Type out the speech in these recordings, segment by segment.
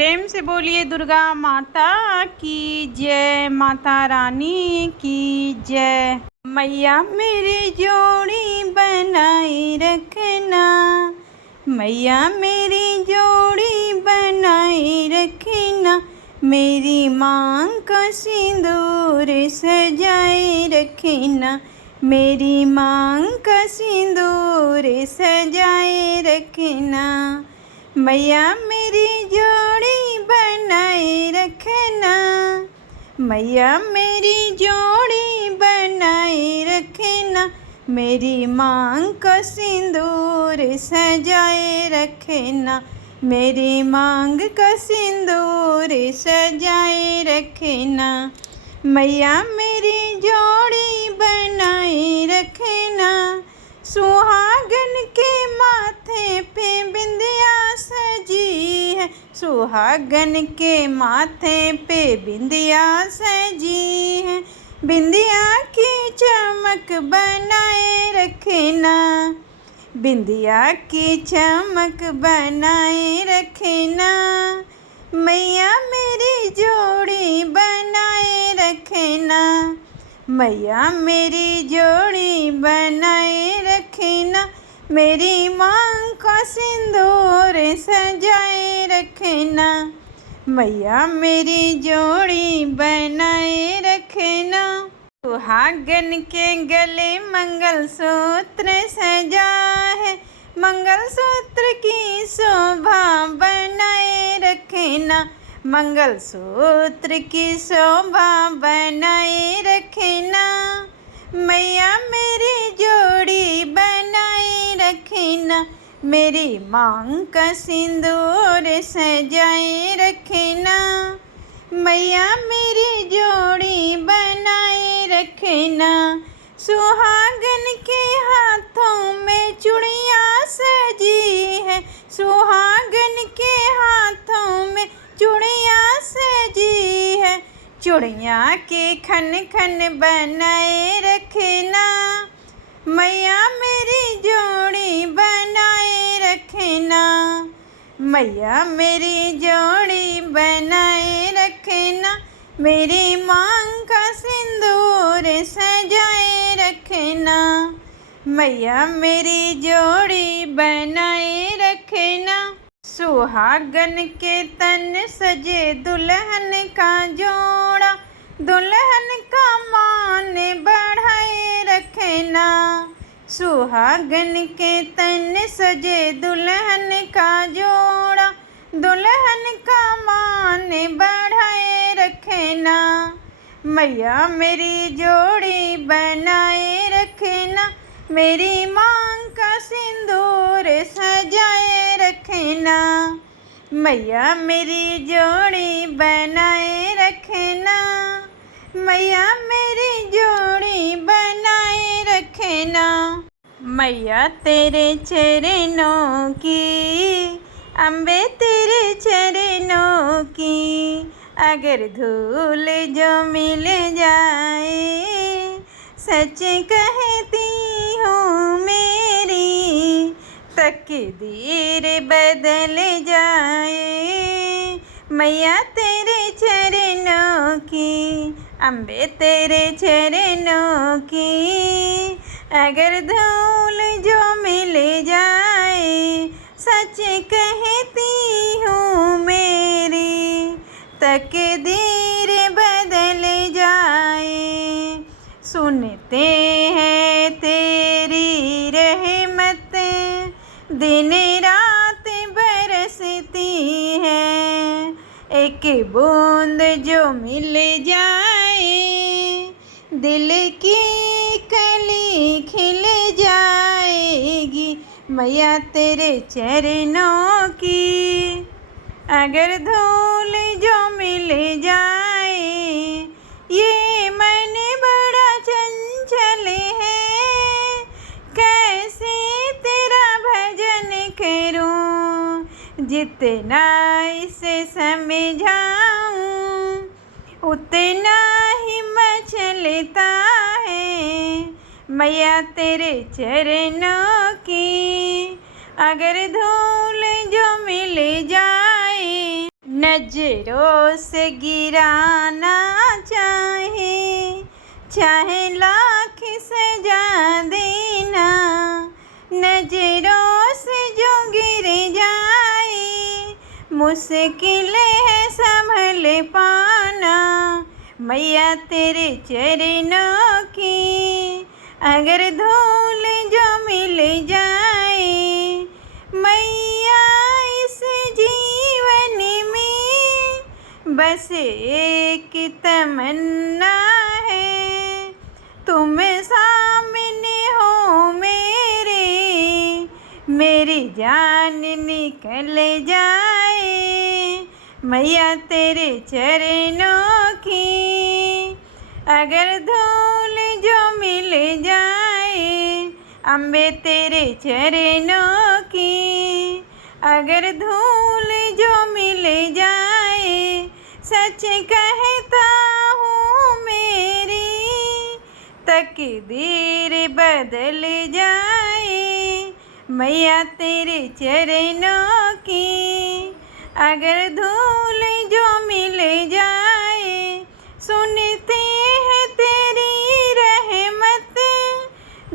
प्रेम से बोलिए दुर्गा माता की जय, माता रानी की जय। मैया मेरी जोड़ी बनाए रखना, मैया मेरी जोड़ी बनाए रखना, मेरी मांग का सिंदूर सजाए रखना, मेरी मांग का सिंदूर सजाए रखना, मैया मेरी जोड़ी बनाए रखना, मैया मेरी जोड़ी बनाए रखना, मेरी मांग का सिंदूर सजाए रखना, मेरी मांग का सिंदूर सजाए रखना, मैया मेरी जोड़ी बनाए रखना। सुहागन के माथे पे बिंदिया सजी है, सुहागन के माथे पे बिंदिया सजी है, बिंदिया की चमक बनाए रखना, बिंदिया की चमक बनाए रखना, मैया मेरी जोड़ी बनाए रखना, मैया मेरी जोड़ी बनाए रखना, मेरी मांग का सिंदूर सजाए रखना, मैया मेरी जोड़ी बनाए रखना। सुहागन के गले मंगलसूत्र सजा है, मंगलसूत्र की शोभा बनाए रखना, मंगलसूत्र की शोभा बनाए रखना, मैया मेरी जोड़ी बनाए रखना, मेरी मांग का सिंदूर सजाए रखना, मैया मेरी जोड़ी बनाए रखना। सुहागन के हाथों में चूड़ियाँ सजी है, सुहागन के हाथों में चूड़ियाँ सजी है, चूड़ियाँ के खन खन बनाए रखना, मैया मेरी जोड़ी बनाए रखना, मैया मेरी जोड़ी बनाए रखना, मेरी मांग का सिंदूर सजाए रखना, मैया मेरी जोड़ी बनाए रखना। सुहागन के तन सजे दुल्हन का जोड़ा, दुल्हन का मान बढ़ाए रखना, सुहागन के तन सजे दुल्हन का जोड़ा, दुल्हन का मान बढ़ाए रखना, मैया मेरी जोड़ी बनाए रखना, मेरी मांग का सिंदूर सजाए रखना, मैया मेरी जोड़ी बनाए रखना, मैया मेरी जोड़ी बनाए रखना। मैया तेरे चरणों की, अम्बे तेरे चरणों की, अगर धूल जो मिल जाए, सच कहती हूँ मेरी तकदीर बदल जाए, मैया तेरे चरणों की, अम्बे तेरे चरणों की, अगर धूल जो मिल जाए, सच कहती हूँ मेरी तकदीर बदल जाए, सुनते हैं तेरी रहमत दिन रात बरसती है, एक बूंद जो मिल जाए, दिल की कली खिल जाएगी, मैया तेरे चरणों की, अगर धूल जो मिल जाए, ये मन बड़ा चंचल है, कैसे तेरा भजन करूं, जितना इसे समझाऊं, उतना ही मचलता है, मैया तेरे चरणों की, अगर धूल जो मिल जाए, नजरों से गिराना चाहे, चाहे लाख सजा देना, नजरों से जो गिर जाए मुश्किल है संभल पाना। मैया तेरे चरणों की अगर धूल जो मिल जाए, मैया इस जीवन में बस एक तमन्ना है, तुम सामने हो मेरे, मेरी जान निकल जाए। मैया तेरे चरणों की अगर धूल जो मिल जाए, अम्बे तेरे चरणों की अगर धूल जो मिल जाए, सच कहता हूँ मेरी तकदीर बदल जाए। मैया तेरे चरणों की अगर धूल जो मिल जाए, सुनते हैं तेरी रहमत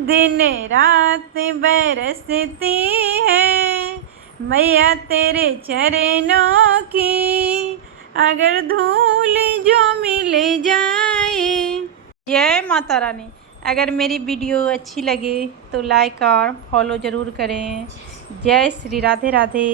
दिन रात बरसती है। मैया तेरे चरणों की अगर धूल जो मिल जाए। जय माता रानी। अगर मेरी वीडियो अच्छी लगे तो लाइक और फॉलो ज़रूर करें। जय श्री राधे राधे।